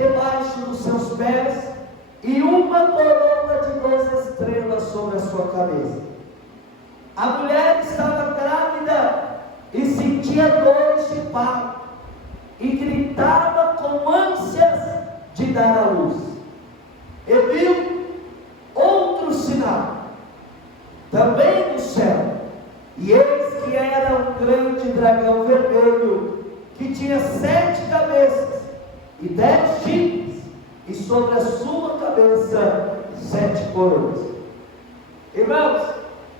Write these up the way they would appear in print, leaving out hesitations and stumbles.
debaixo dos seus pés e uma coroa de 12 estrelas sobre a sua cabeça. A mulher estava grávida e sentia dores de parto e gritava com ânsias de dar à luz. E viu outro sinal, também no céu, e eis que era um grande dragão vermelho, que tinha 7 cabeças e 10 chifres, e sobre a sua cabeça 7 coroas. Irmãos,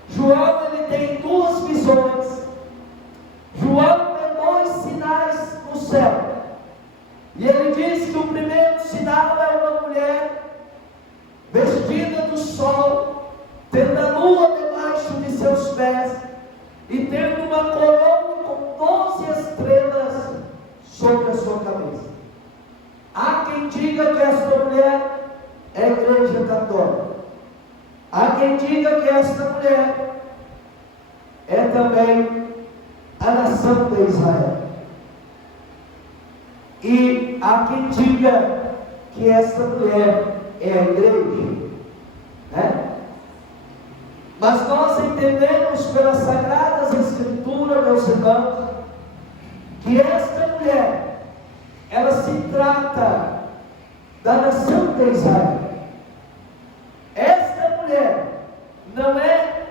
João ele tem 2 visões. João vê 2 sinais no céu, e ele diz que o primeiro sinal é uma mulher vestida do sol, tendo a lua debaixo de seus pés e tendo uma coroa com 12 estrelas sobre a sua cabeça. Há quem diga que esta mulher é a Igreja Católica. Há quem diga que esta mulher é também a nação de Israel. E há quem diga que esta mulher é a igreja, né? Mas nós entendemos pelas Sagradas Escrituras, meus irmãos, que esta mulher, ela se trata da nação de Israel. Esta mulher não é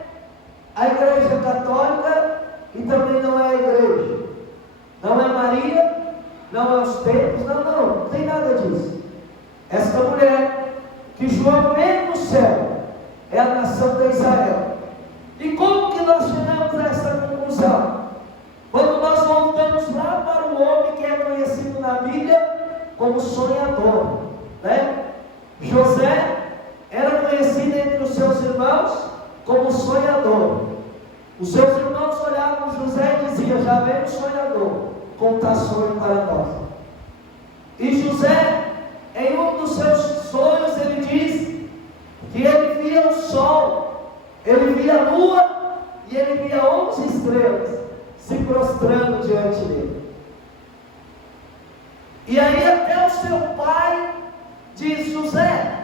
a Igreja Católica e também não é a igreja. Não é Maria, não é os templos, não tem nada disso. Esta mulher que João vê no céu é a nação de Israel. E como que nós chegamos a essa conclusão? Quando nós voltamos lá para o homem que é conhecido na Bíblia como sonhador, né? José era conhecido entre os seus irmãos como sonhador. Os seus irmãos olhavam José e diziam: já veio o sonhador contar sonho para nós. E José, em um dos seus sonhos, ele diz que ele via o sol, ele via a lua e ele via 11 estrelas se prostrando diante dele. E aí até o seu pai diz: José,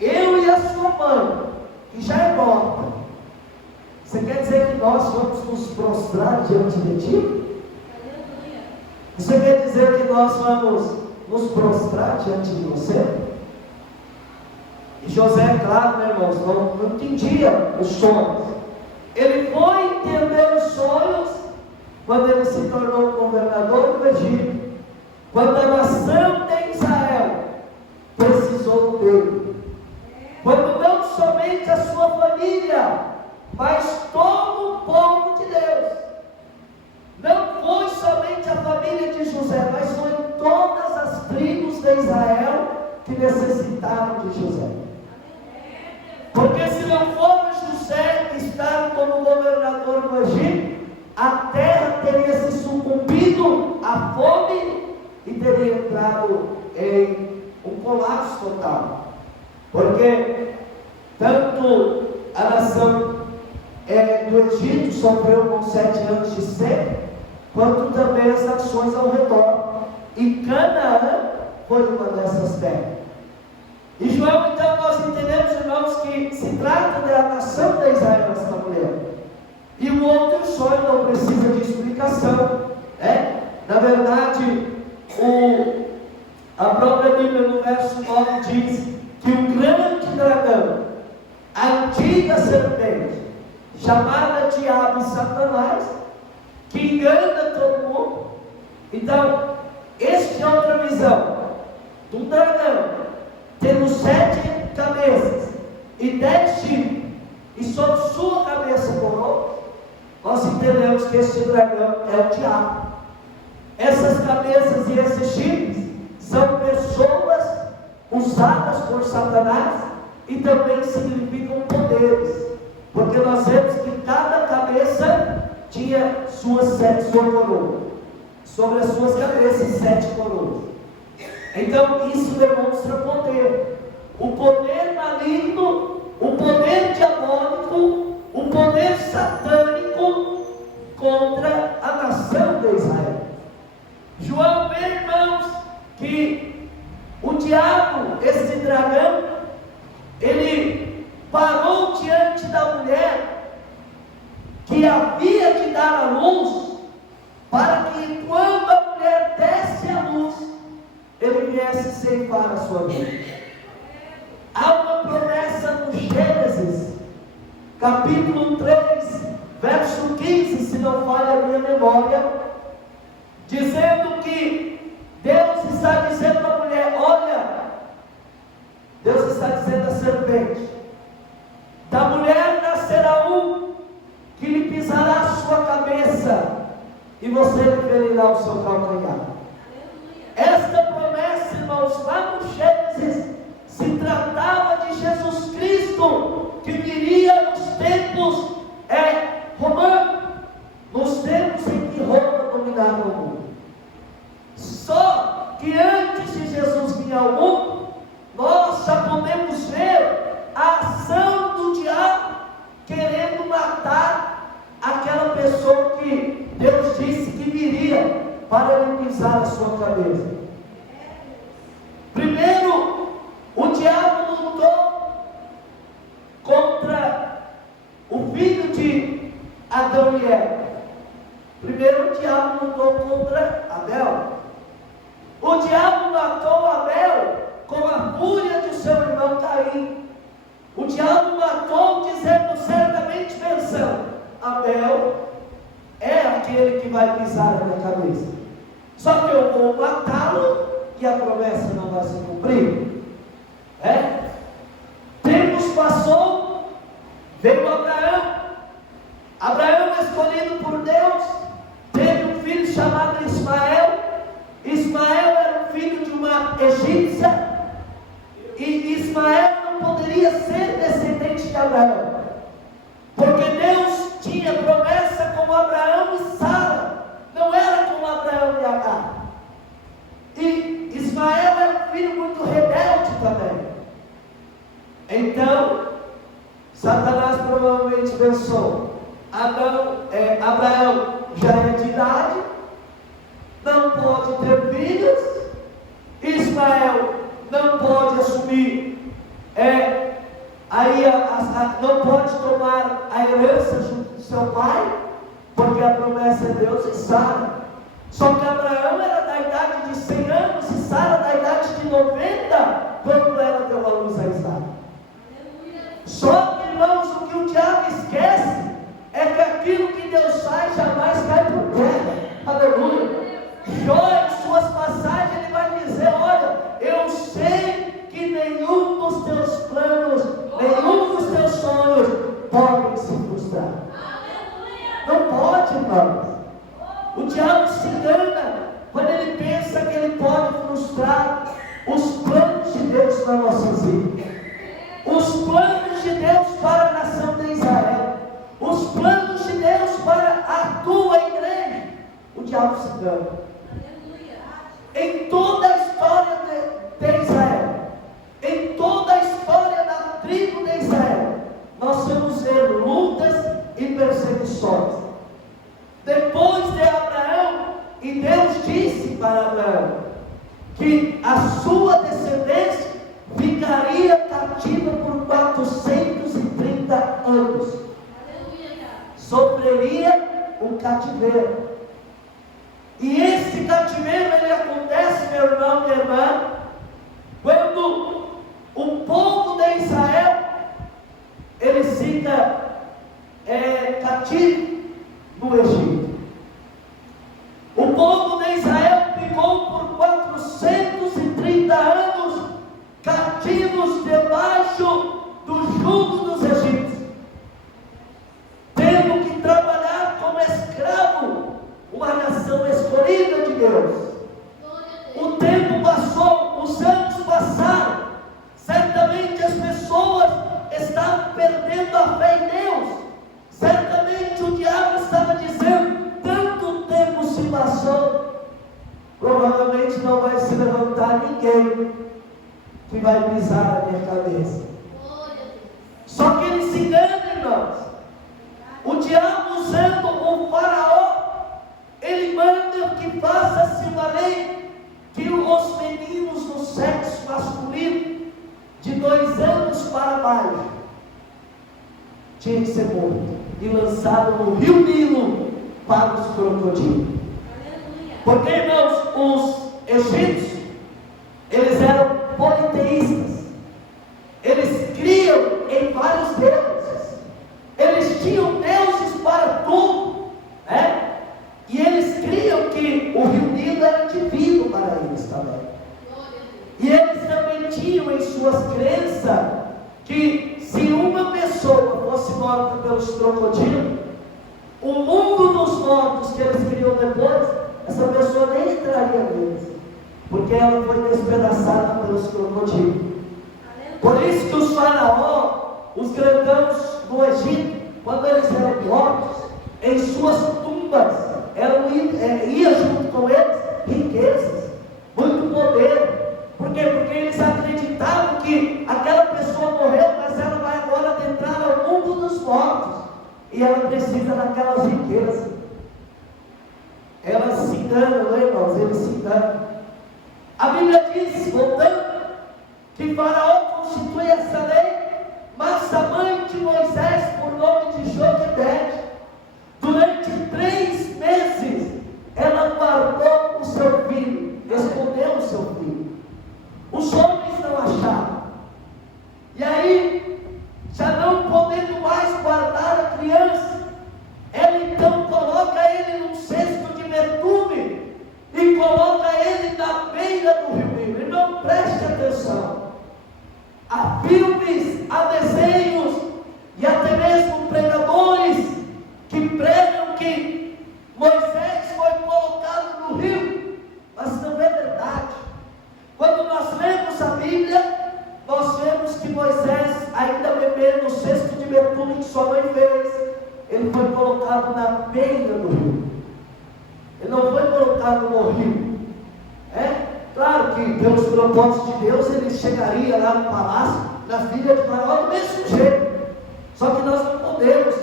eu e a sua mãe, que já é morta, você quer dizer que nós vamos nos prostrar diante de ti? Você quer dizer que nós vamos nos prostrar diante de você? E José, claro, meus irmãos, não entendia os sonhos. Ele foi entender os sonhos quando ele se tornou governador do Egito, quando a nação de Israel precisou dele, quando não somente a sua família, mas todo o povo de Deus, não foi somente a família de José, mas foi todas as tribos de Israel que necessitaram de José. Porque se não for José estar como governador do Egito, a terra teria se sucumbido à fome e teria entrado em um colapso total. Porque tanto a nação do Egito sofreu com 7 anos de seca, quanto também as nações ao redor. E Canaã foi uma dessas terras. E João, então, nós entendemos, irmãos, que se trata da nação de Israel, esta mulher. E o outro sonho não precisa de explicação, né? Na verdade, a própria Bíblia, no verso 9, diz que o grande dragão, a antiga serpente, chamada Diabo e Satanás, que engana todo mundo. Então, esta é outra visão de um dragão tendo 7 cabeças e 10 chifres, e sobre sua cabeça coroa. Nós entendemos que este dragão é o diabo. Essas cabeças e esses chifres são pessoas usadas por Satanás e também significam poderes, porque nós vemos que cada cabeça tinha sua coroa, sobre as suas cabeças 7 coroas. Então isso demonstra poder, o poder maligno, o poder diabólico, o poder satânico contra a nação de Israel. João vê, irmãos, que o diabo, esse dragão, ele parou diante da mulher que havia de dar a luz, para que quando a mulher desse a luz, ele viesse ceifar a sua vida. Há uma promessa no Gênesis, capítulo 3, verso 15, se não falha a minha memória, dizendo que Deus está dizendo à mulher: olha, Deus está dizendo à serpente, da mulher nascerá um que lhe pisará a sua cabeça, e você lhe ferirá o seu calcanhar. Esta promessa, irmãos, lá no Gênesis, se tratava de Jesus Cristo, que viria nos tempos romanos, nos tempos em que Roma dominava o mundo. Só que antes de Jesus vir ao mundo, nós já podemos ver a ação do diabo querendo matar aquela pessoa que Deus disse que viria para ele pisar a sua cabeça. Primeiro, o diabo lutou contra o filho de Adão e Eva. Primeiro, o diabo lutou contra Abel. O diabo matou Abel com a fúria de seu irmão Caim. O diabo matou dizendo certamente, pensando: Abel é aquele que vai pisar na minha cabeça. Só que eu vou matá-lo e a promessa não vai se cumprir. Tempos passou, veio Abraão. Abraão, escolhido por Deus, teve um filho chamado Ismael. Ismael era o filho de uma egípcia, e Ismael não poderia ser descendente de Abraão, porque Deus tinha promessa com Abraão e Sara, não era com Abraão e Agar. E Ismael era um filho muito rebelde também. Então Satanás provavelmente pensou: Abraão já é de idade, não pode ter filhos, Ismael não pode assumir, não pode tomar a herança junto do seu pai, porque a promessa é Deus e Sara. Só que Abraão era da idade de 100 anos e Sara da idade de 90, quando ela deu a luz a Isaac. Só que, irmãos, o que o diabo esquece é que aquilo que Deus faz jamais cai por terra. Aleluia. Jó, em suas passagens, ele vai dizer: olha, eu sei que nenhum dos teus planos, nenhum dos teus sonhos podem se frustrar. Não pode, irmãos. O diabo se engana quando ele pensa que ele pode frustrar os planos de Deus para nossas vidas, os planos de Deus para a nação de Israel, os planos de Deus para a tua igreja. O diabo se engana. Em toda a história de Israel, em toda a história da tribo de Israel, nós vamos ver lutas e perseguições. Depois de Abraão, e Deus disse para Abraão que a sua descendência ficaria cativa por 430 anos. Sofreria um cativeiro. E esse cativeiro, ele acontece, meu irmão, minha irmã, quando o povo de Israel, ele fica cativo no Egito. O povo de Israel ficou por 430 anos cativos debaixo do jugo dos egípcios, tendo que trabalhar como escravo, uma nação escolhida de Deus. O tempo passou, os anos passaram, certamente as pessoas estavam perdendo a fé em Deus, certamente o diabo estava dizendo: tanto tempo se passou, provavelmente não vai se levantar ninguém que vai pisar a minha cabeça. Só que ele se engana, irmãos. O diabo, usando o faraó, ele manda que faça-se uma lei que os meninos do sexo masculino abaixo, tinha que ser morto e lançado no rio Nilo para os crocodilos. Porque, irmãos, os egípcios, eles eram politeístas. Eles criam em vários deuses. Eles tinham deuses para tudo, né? E eles criam que o rio Nilo era divino para eles também. E eles também tinham em suas crenças que se uma pessoa fosse morta pelos crocodilos, o mundo dos mortos que eles criam depois, essa pessoa nem entraria neles, porque ela foi despedaçada pelos crocodilos. Por isso que os faraós, os grandãos do Egito, quando eles eram mortos, em suas tumbas, ia junto com eles riquezas, muito poder. Por quê? Porque eles acreditavam que aquela pessoa morreu, mas ela vai agora adentrar ao mundo dos mortos, e ela precisa daquelas riquezas. Elas se enganam, né, irmãos? Eles se enganam. A Bíblia diz, voltando, que Faraó constitui essa lei, mas a mãe de Moisés, por nome de Joquebede, durante 3 meses, ela guardou o seu filho, escondeu o seu filho. Os homens não acharam. E aí, já não podendo mais guardar a criança, ela então coloca ele num cesto de betume e coloca ele na beira do rio Nilo. Irmão, preste atenção. Há filmes, há desenhos e até mesmo pregadores que pregam que Moisés foi colocado no rio, mas não é verdade. Quando nós lemos a Bíblia, nós vemos que Moisés, ainda bebendo no cesto de betume que sua mãe fez, ele foi colocado na beira do rio. Ele não foi colocado no rio. Claro que pelos propósitos de Deus, ele chegaria lá no palácio, na filha de Faraó, do mesmo jeito. Só que nós não podemos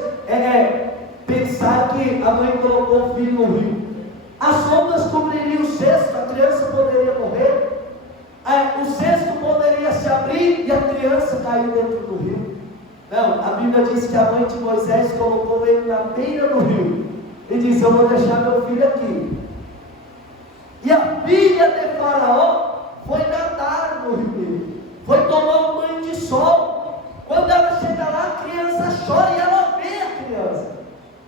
pensar que a mãe colocou o filho no rio. As ondas cobririam o cesto, a criança poderia morrer. O cesto poderia se abrir e a criança cair dentro do rio. Não, a Bíblia diz que a mãe de Moisés colocou ele na beira do rio e disse: eu vou deixar meu filho aqui. E a filha de Faraó foi nadar no rio Nilo, foi tomar um banho de sol. Quando ela chega lá, a criança chora e ela vê a criança.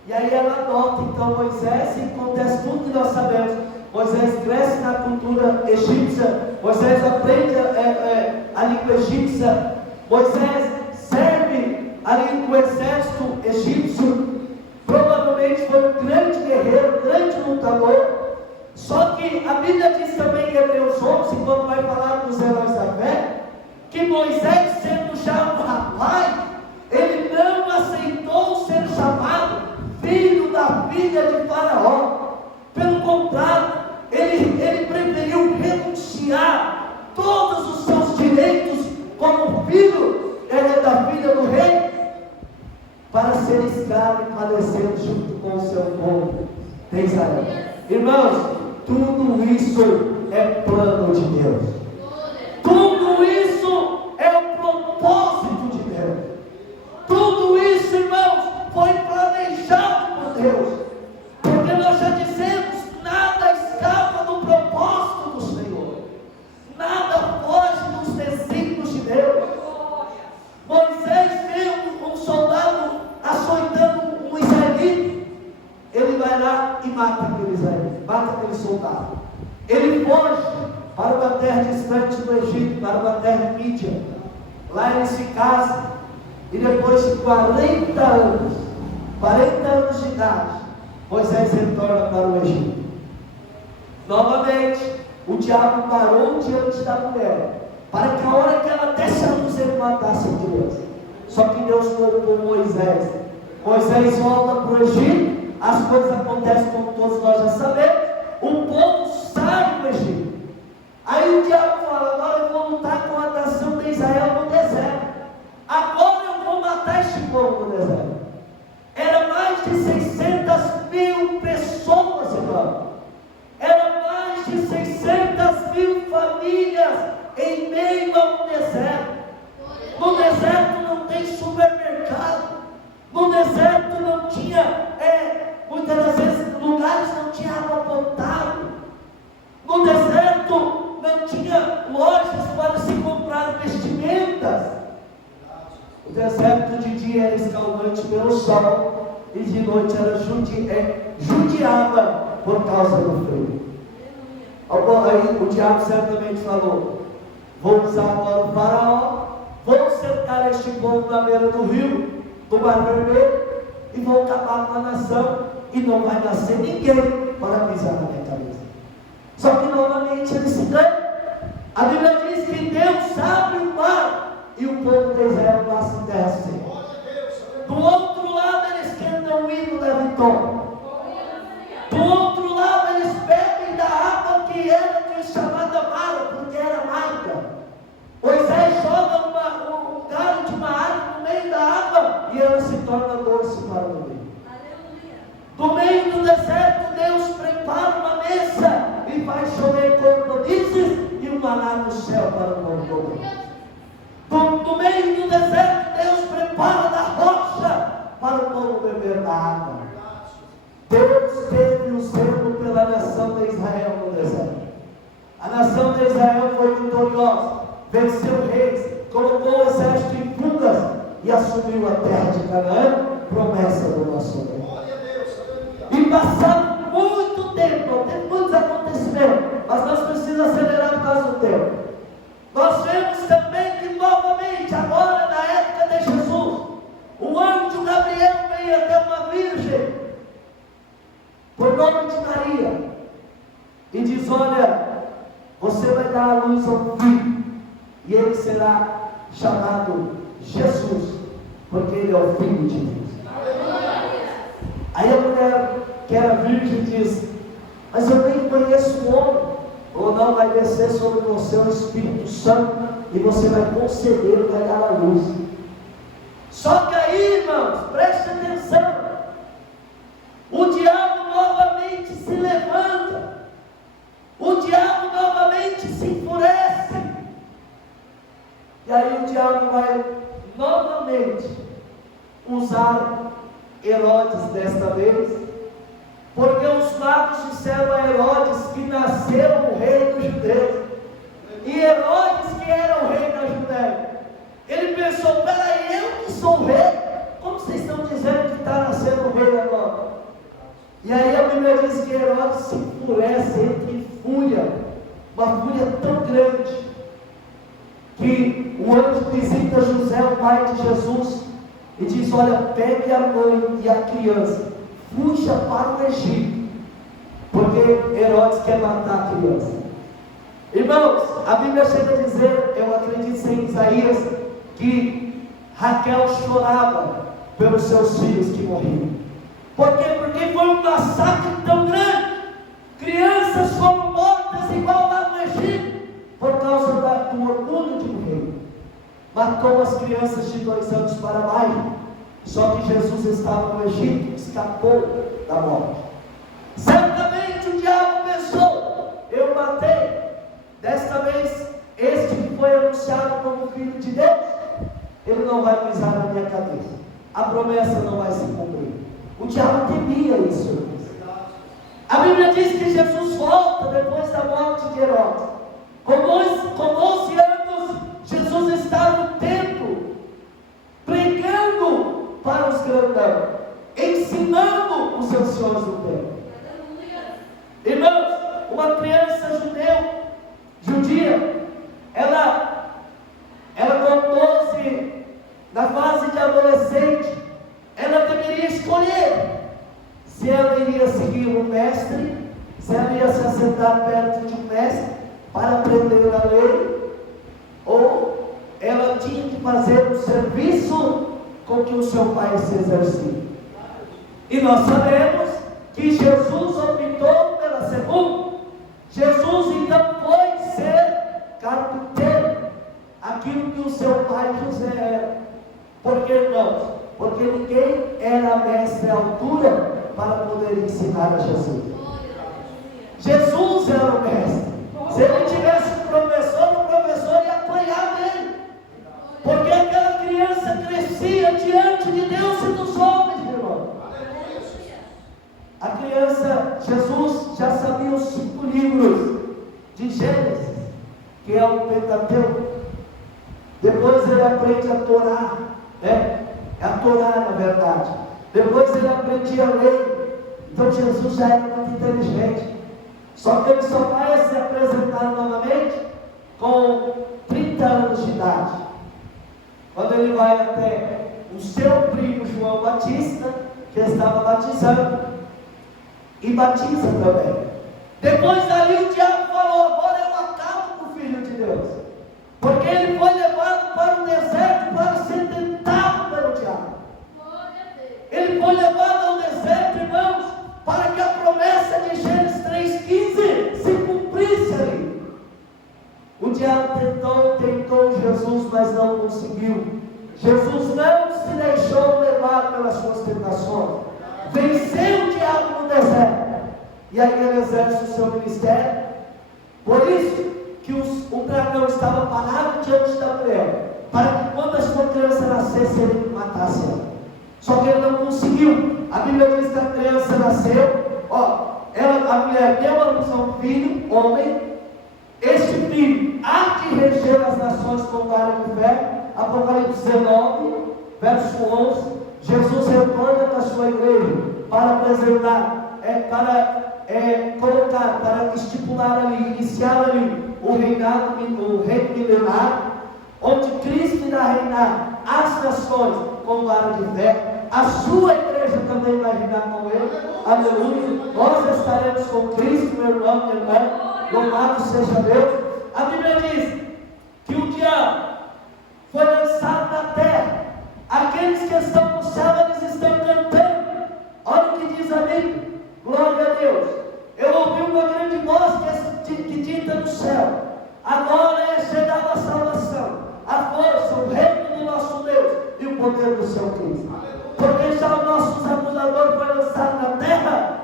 E aí ela adota então Moisés, e acontece tudo que nós sabemos. Moisés cresce na cultura egípcia, Moisés aprende a língua egípcia, Moisés serve ali no exército egípcio, provavelmente foi um grande guerreiro, um grande lutador. Só que a Bíblia diz também em Hebreus 11, quando vai falar dos heróis da fé, que Moisés, sendo já um rapaz, ele não aceitou ser chamado filho da filha de Faraó. Pelo contrário, ele preferiu renunciar todos os seus direitos como filho da filha do rei, para ser escravo e padecer junto com o seu povo de Israel. Irmãos, tudo isso é plano de Deus. Tudo isso é o propósito de Deus. Tudo isso, irmãos, foi planejado por Deus. Porque nós já dizemos, nada escapa do propósito do Senhor. Nada foge dos desígnios de Deus. Moisés vê um soldado açoitando um israelita. Ele vai lá e mata aquele israelita, mata aquele soldado. Ele foge para uma terra distante do Egito, para uma terra mídia. Lá ele se casa, e depois de 40 anos de idade, Moisés retorna para o Egito. Novamente, o diabo parou diante da mulher, para que a hora que ela desse a luz, ele matasse a criança. Só que Deus poupou Moisés. Moisés volta para o Egito, as coisas acontecem como todos nós já sabemos, o povo sai do Egito. Aí o diabo fala: agora eu vou lutar com a nação de Israel no deserto. Agora eu vou matar este povo no deserto. Era mais de 600.000 pessoas, irmão. Era mais de 600.000 famílias em meio a um deserto. No deserto não lojas para se comprar vestimentas. O deserto de dia era escaldante pelo sol, e de noite era judiava por causa do frio. Aí o diabo certamente falou: vou usar agora o faraó, vou cercar este povo na beira do rio, do Mar Vermelho, e vou acabar com a nação, e não vai nascer ninguém para pisar na minha cabeça. Só que novamente ele se engana. A Bíblia diz que Deus abre o mar e o povo de Israel passa em terra seca. Do outro lado eles cantam o hino da vitória. Do outro lado eles bebem da água que era chamada Mara, porque era amarga. Moisés joga um galho de uma árvore no meio da água e ela se torna doce para o meio. Do meio do deserto Deus prepara uma mesa e vai chover cordonizes e um maná no céu para o povo. Do meio do deserto Deus prepara da rocha para o povo beber da água. Deus teve o zelo pela nação de Israel no deserto. A nação de Israel foi vitoriosa, venceu reis, colocou o exército em fugas e assumiu a terra de Canaã, promessa do nosso Deus. E passado muito tempo, tem muitos acontecimentos, mas nós precisamos acelerar por causa do tempo. Nós vemos também que novamente, agora na época de Jesus, o anjo Gabriel veio até uma virgem, por nome de Maria, e diz: olha, você vai dar à luz a um filho, e ele será chamado Jesus, porque ele é o Filho de Deus. Aí a mulher que era virgem diz: mas eu nem conheço o homem. Ou não, vai descer sobre você o Espírito Santo e você vai conceber, vai dar a luz. Só que aí, irmãos, preste atenção, o diabo novamente se levanta, o diabo novamente se enfurece, e aí o diabo vai novamente usar Herodes desta vez, porque os magos disseram a Herodes que nasceu o rei dos judeus, e Herodes, que era o rei da Judéia, ele pensou: peraí, eu que sou o rei, como vocês estão dizendo que está nascendo o rei agora? E aí a Bíblia diz que Herodes se enfurece, entra em fúria, uma fúria tão grande, que o anjo visita José, o pai de Jesus, e diz: olha, pegue a mãe e a criança, fuja para o Egito, porque Herodes quer matar a criança. Irmãos, a Bíblia chega a dizer, eu acredito em Isaías, que Raquel chorava pelos seus filhos que morriam. Por quê? Porque foi um massacre tão grande. Crianças foram mortas igual lá no Egito, por causa do orgulho de um rei. Matou as crianças de 2 anos para baixo. Só que Jesus estava no Egito, escapou da morte. Certamente o diabo pensou: eu matei, desta vez este que foi anunciado como Filho de Deus, ele não vai pisar na minha cabeça, a promessa não vai se cumprir. O diabo temia isso, irmãos. A Bíblia diz que Jesus volta depois da morte de Herodes. Com 11 anos, Jesus está no templo, pregando para os grandão, ensinando os anciões do templo. Irmãos, uma criança judia, ela com 12, na fase de adolescente, ela deveria escolher se ela iria seguir um mestre, se ela ia se assentar perto de um mestre para aprender a lei, ou ela tinha que fazer um serviço com que o seu pai se exercia. E nós sabemos que Jesus optou pela segunda. Jesus então foi ser carpinteiro, aquilo que o seu pai José era. Por que, irmãos? Porque ninguém era mestre à altura para poder ensinar a Jesus. Jesus era o mestre. Se ele tivesse um professor, o professor ia apanhar dele, porque aquela criança crescia diante de Deus e dos homens, irmão. A criança, Jesus já sabia os 5 livros de Gênesis, que é o Pentateuco. Depois ele aprende a Torá, né? É a Torá, na verdade. Depois ele aprendia a lei. Então Jesus já era muito inteligente. Só que ele só vai se apresentar novamente com 30 anos de idade. Quando ele vai até o seu primo João Batista, que estava batizando, e batiza também. Depois dali o diabo falou: agora eu acabo com o Filho de Deus, porque ele foi levado para o deserto para ser tentado pelo diabo. Ele foi levado ao deserto, irmãos, para que a promessa de Gênesis 3,15 se cumprisse ali. O diabo tentou Jesus, mas não conseguiu. Jesus não se deixou levar pelas suas tentações. Venceu o diabo no deserto. E aí ele exerce o seu ministério. Por isso que o dragão estava parado diante da mulher, para que quando a sua criança nascesse, ele matasse ela. Só que ele não conseguiu. A Bíblia diz que a criança nasceu. A mulher deu a luz a um filho, homem. Este filho há de reger as nações com vara de ferro. Apocalipse 19, verso 11. Jesus retorna da sua igreja para apresentar, colocar, para estipular ali, iniciar ali o reinado, o reino milenar, onde Cristo irá reinar as nações com vara de ferro. A sua igreja também vai reinar com ele. Aleluia. Nós estaremos com Cristo, meu irmão, minha irmã. Louvado seja Deus. A Bíblia diz que o diabo foi lançado na terra. Aqueles que estão no céu, eles estão cantando. Olha o que diz a Bíblia. Glória a Deus. Eu ouvi uma grande voz que dita no céu: agora é chegada a salvação, a força, o reino do nosso Deus e o poder do seu Cristo. Porque já o nosso acusador foi lançado na terra,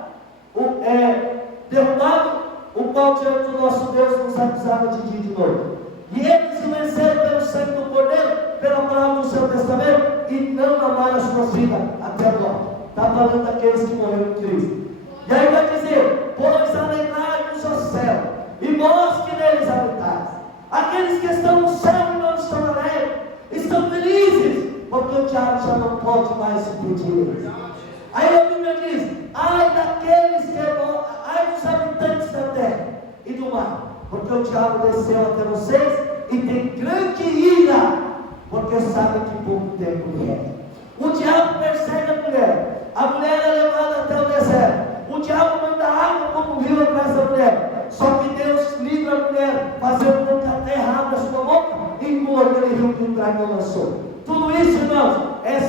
derrubado, o qual diante do nosso Deus nos acusava de dia e de noite. E eles o venceram pelo sangue do Cordeiro, pela palavra do seu testamento, e não amaram as suas vidas até a morte. Está falando daqueles que morreram em Cristo. E aí vai dizer: pois alegrai-vos ao céu, e vós que neles habitais. Aqueles que estão no céu e não estão alegres, estão felizes, porque o diabo já não pode mais impedir eles. Aí a Bíblia diz: ai daqueles ai dos habitantes da terra e do mar, porque o diabo desceu até vocês e tem grande ira, porque sabe que pouco tempo lhe é. O diabo persegue a mulher é levada até o deserto. O diabo manda água como rio atrás da mulher. Só que Deus livra a mulher, fazendo com que a terra abra sua boca e engula aquele rio que o dragão lançou. Tudo isso, irmãos, é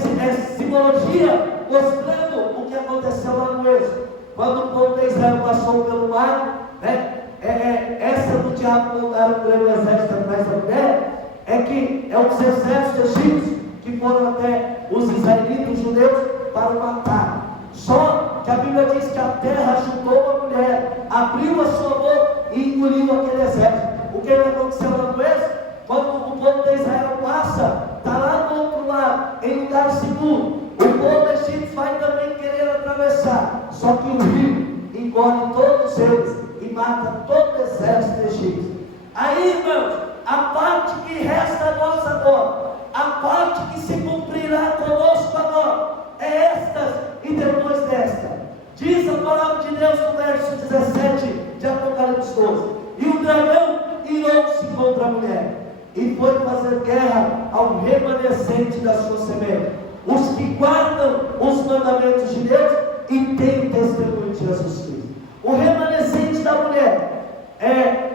simbologia mostrando o que aconteceu lá no Êxodo. Quando o povo de Israel passou pelo mar, essa do diabo mandar um grande exército atrás da mulher, é que é os exércitos egípcios que foram até os israelitas, os judeus, para o matar. Só que a Bíblia diz que a terra ajudou a mulher, abriu a sua boca e engoliu aquele exército. O que aconteceu lá no Êxodo? Quando o povo de Israel passa, está lá do outro lado, em lugar seguro, o povo egípcio vai também querer atravessar, só que o rio engole todos eles e mata todo o exército egípcio. Aí, irmãos, a parte que resta a nós agora, a parte que se cumprirá conosco agora, é estas e depois desta. Diz a palavra de Deus no verso 17 de Apocalipse 12: e o dragão irou-se contra a mulher e foi fazer guerra ao remanescente da sua semente, os que guardam os mandamentos de Deus e têm o testemunho de Jesus Cristo. O remanescente da mulher é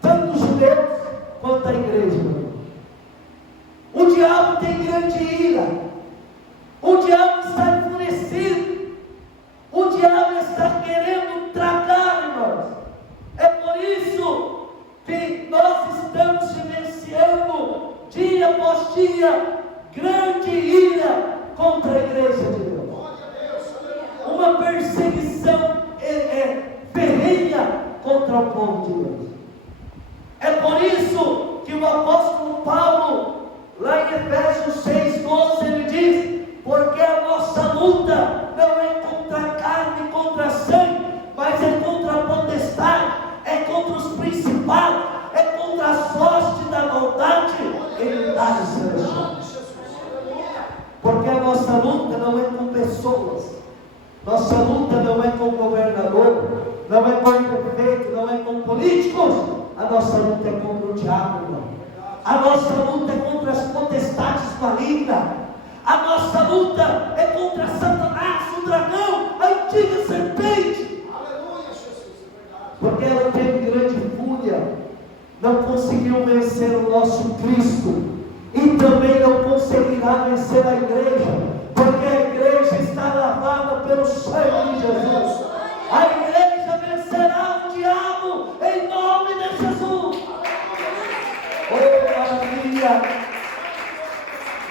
tanto os judeus quanto a igreja. O diabo tem grande ira. O diabo está enfurecido. O diabo está querendo tragar, irmãos. É por isso que nós estamos vivenciando, dia após dia, grande ira contra a igreja de Deus. Uma perseguição ferrenha contra o povo de Deus. É por isso que o apóstolo Paulo, lá em Efésios 6:12, ele diz: porque a nossa luta não é contra a carne e contra a sangue, mas é contra a potestade, é contra os principados, é contra as forças vontade em lugares celestiais. Porque a nossa luta não é com pessoas, nossa luta não é com o governador, não é com o prefeito, não é com políticos, a nossa luta é contra o diabo, irmão. A nossa luta é contra as potestades malignas, a nossa luta é contra Satanás, o dragão, a antiga serpente. Aleluia, Jesus, é verdade. Porque ela teve grande fúria, não conseguiu vencer o nosso Cristo, e também não conseguirá vencer a igreja, porque a igreja está lavada pelo sangue de Jesus. A igreja vencerá o diabo em nome de Jesus. Oh, maravilha!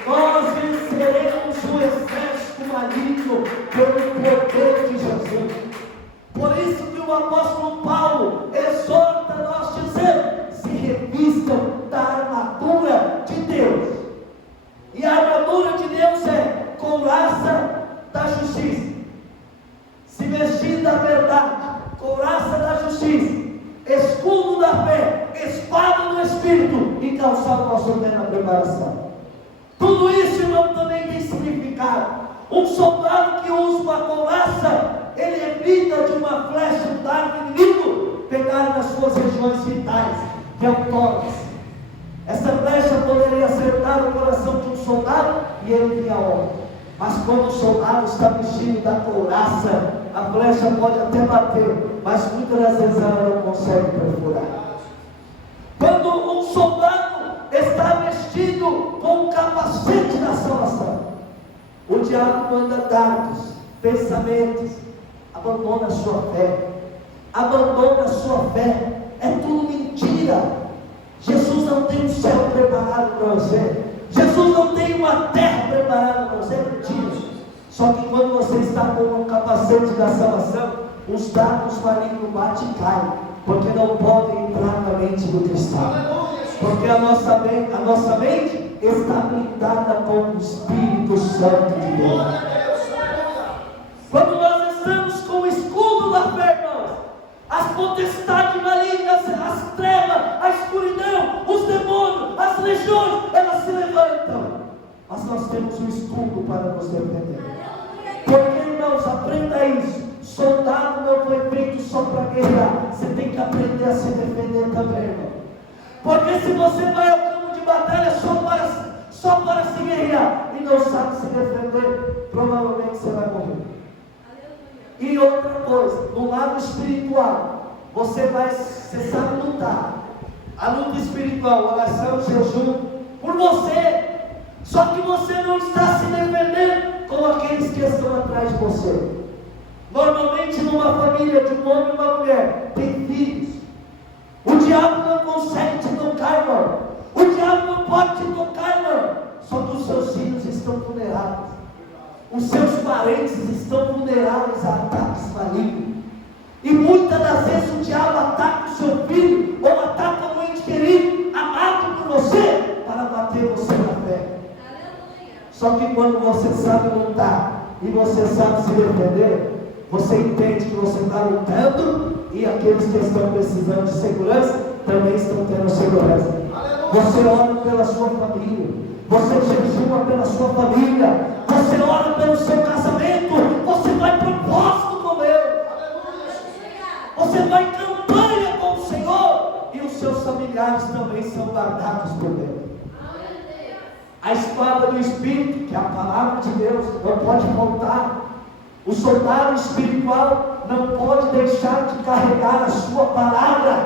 Nós venceremos o exército maligno pelo poder de Jesus. Por isso que o apóstolo Paulo exorta nós dizendo: se revistam da armadura de Deus. E a armadura de Deus é couraça da justiça, se vestir da verdade, couraça da justiça, escudo da fé, espada do Espírito e calçar o nosso pé na preparação. Tudo isso, irmão, também tem significado. Um soldado que usa uma couraça, ele evita de uma flecha, um dardo inimigo pegar nas suas regiões vitais, que é o tórax. Essa flecha poderia acertar o coração de um soldado e ele vinha óbito. Mas quando o soldado está vestido da couraça, a flecha pode até bater, mas muitas das vezes ela não consegue perfurar. Quando um soldado está vestido com o capacete da salvação, o diabo manda dardos, pensamentos, abandona a sua fé, abandona a sua fé, é tudo mentira. Jesus não tem um céu preparado para você, Jesus não tem uma terra preparada para você, é mentira. Só que quando você está com o capacete da salvação, os dardos malignos batem e caem, porque não podem entrar na mente do cristão. Porque a nossa mente está blindada com o Espírito Santo de Deus. Quando nós estamos com o escudo da fé, irmãos, as potestades malignas, as trevas, a escuridão, os demônios, as legiões, elas se levantam. Mas nós temos um escudo para nos defender. Porque, irmãos, aprenda isso. Soldado não foi feito só para guerrear. Você tem que aprender a se defender também, irmão. Porque se você vai ao campo de batalha só para se guerrear e não sabe se defender, provavelmente você vai morrer. E outra coisa, no lado espiritual, você sabe lutar. A luta espiritual, oração, jejum, por você. Só que você não está se defendendo com aqueles que estão atrás de você. Normalmente numa família de um homem e uma mulher, tem filhos. O diabo não consegue te tocar, irmão. O diabo não pode te tocar, irmão. Só que os seus filhos estão vulneráveis. Os seus parentes estão vulneráveis a ataques malignos. E muitas das vezes o diabo ataca o seu filho, ou ataca um ente querido, amado por você, para bater você na fé. Só que quando você sabe lutar, e você sabe se defender, você entende que você está lutando, e aqueles que estão precisando de segurança, também estão tendo segurança. Você ora pela sua família, você jejua pela sua família, você ora pelo seu casamento, você vai propósito com Deus, você vai em campanha com o Senhor, e os seus familiares também são guardados por Deus. A espada do Espírito, que é a palavra de Deus, não pode faltar. O soldado espiritual não pode deixar de carregar a sua palavra.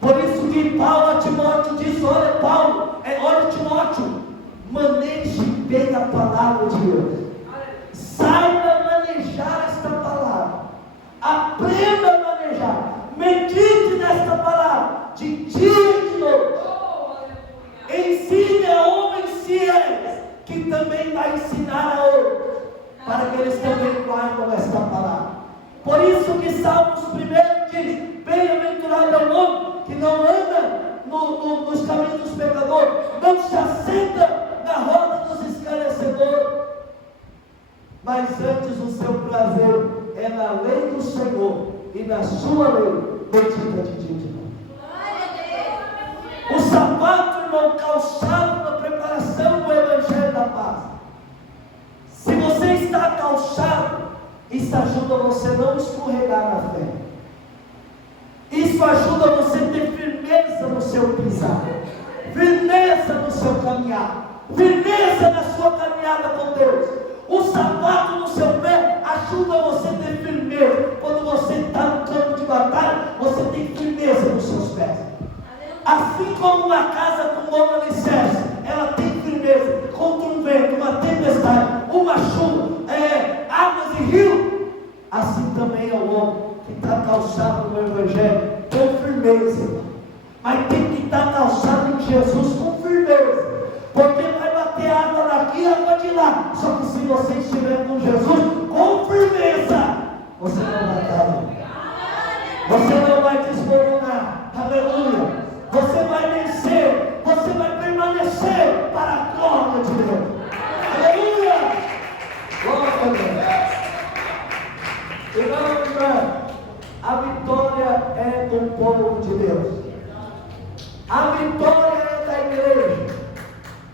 Por isso que Paulo a Timóteo diz: olha Timóteo, maneje bem a palavra de Deus. Saiba manejar esta palavra. Aprenda a manejar. Medite nesta palavra de dia e de noite. Ensine a homens fiéis, que também vai ensinar a outros, para que eles também guardam esta palavra. Por isso que Salmos 1 diz: bem-aventurado é o homem que não anda nos caminhos dos pecadores, não se assenta na roda dos escarnecedores, mas antes o seu prazer é na lei do Senhor, e na sua lei medita de dia e de noite. O sapato, irmão, calçado na preparação do Evangelho da paz. Se você está calçado, isso ajuda você a não escorregar na fé. Isso ajuda você a ter firmeza no seu pisar, firmeza no seu caminhar, firmeza na sua caminhada com Deus. O sapato no seu pé ajuda você a ter firmeza. Quando você está no campo de batalha, você tem firmeza nos seus pés. Assim como uma casa com bom alicerce, ela tem firmeza contra um vento, uma tempestade, uma chuva, águas e rio. Assim também é o homem que está calçado no Evangelho com firmeza. Mas tem que estar calçado em Jesus com firmeza. Porque vai bater água daqui e água de lá. Só que se você estiver com Jesus com firmeza, você não vai cair. Você não vai desmoronar. Aleluia. Você vai vencer. Você vai permanecer para a glória de Deus. Aleluia. Glória a Deus. Irmão, a vitória é do povo de Deus. A vitória é da igreja.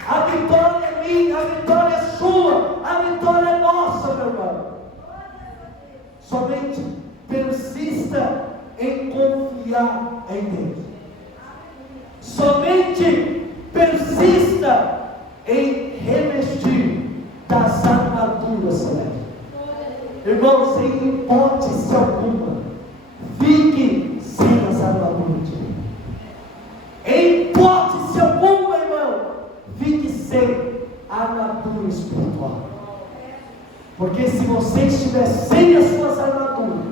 A vitória é minha, a vitória é sua, a vitória é nossa, meu irmão. Somente persista em confiar em Deus. Somente persista em revestir das armaduras celestes. Irmãos, em hipótese alguma, fique sem as armaduras de Deus. Em hipótese alguma, irmão, fique sem a armadura espiritual. Porque se você estiver sem as suas armaduras,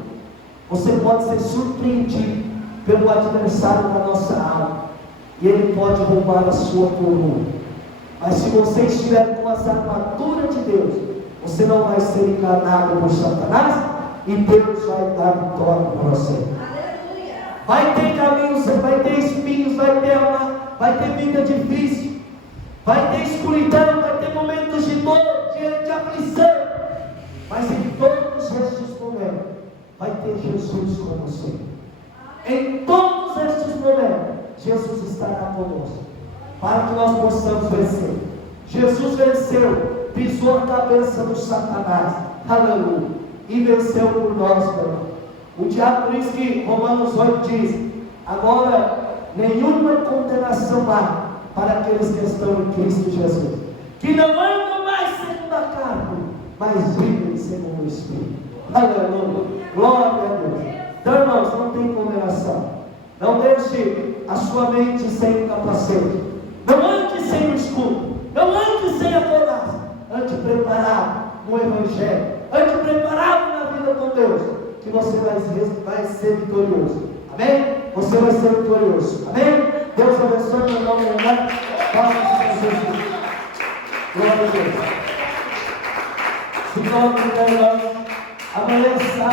você pode ser surpreendido pelo adversário da nossa alma, e ele pode roubar a sua coroa. Mas se você estiver com as armaduras de Deus, você não vai ser enganado por Satanás, e Deus vai dar vitória para você. Vai ter caminhos, vai ter espinhos, vai ter vida difícil, vai ter escuridão, vai ter momentos de dor, de aflição. Mas em todos estes momentos, vai ter Jesus com você. Em todos estes momentos, Jesus estará conosco, para que nós possamos vencer. Jesus venceu, pisou a cabeça do Satanás, aleluia, e venceu por nós, meu irmão. O diabo, por isso que Romanos 8 diz: agora nenhuma condenação há para aqueles que estão em Cristo Jesus, que não andam mais segundo a carne, mas vivem segundo o Espírito. Aleluia, glória a Deus. Então, irmãos, não tem condenação. Não deixe a sua mente sem o capacete. Não ande sem o escudo. Não ande sem a couraça. Ande preparado no Evangelho. Ande preparado na vida com Deus, que você vai ser vitorioso. Amém? Você vai ser vitorioso. Amém? Deus abençoe meu nome, irmão. Jesus. Glória a Deus. Se torne, irmão, amanhã sábado.